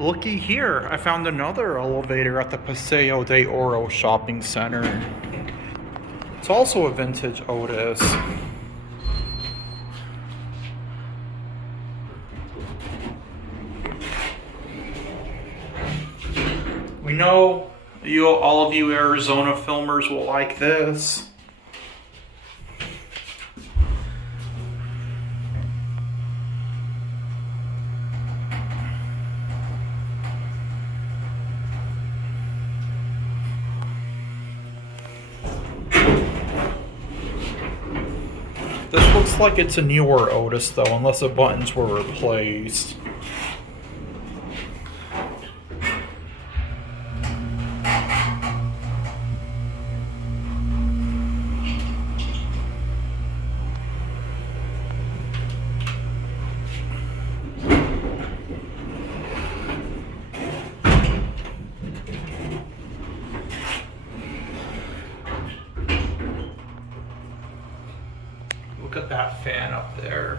Looky here, I found another elevator at the Paseo Del Oro shopping center. It's also a vintage Otis. We know all of you Arizona filmers will like this. This looks like it's a newer Otis though, unless the buttons were replaced. Look at that fan up there.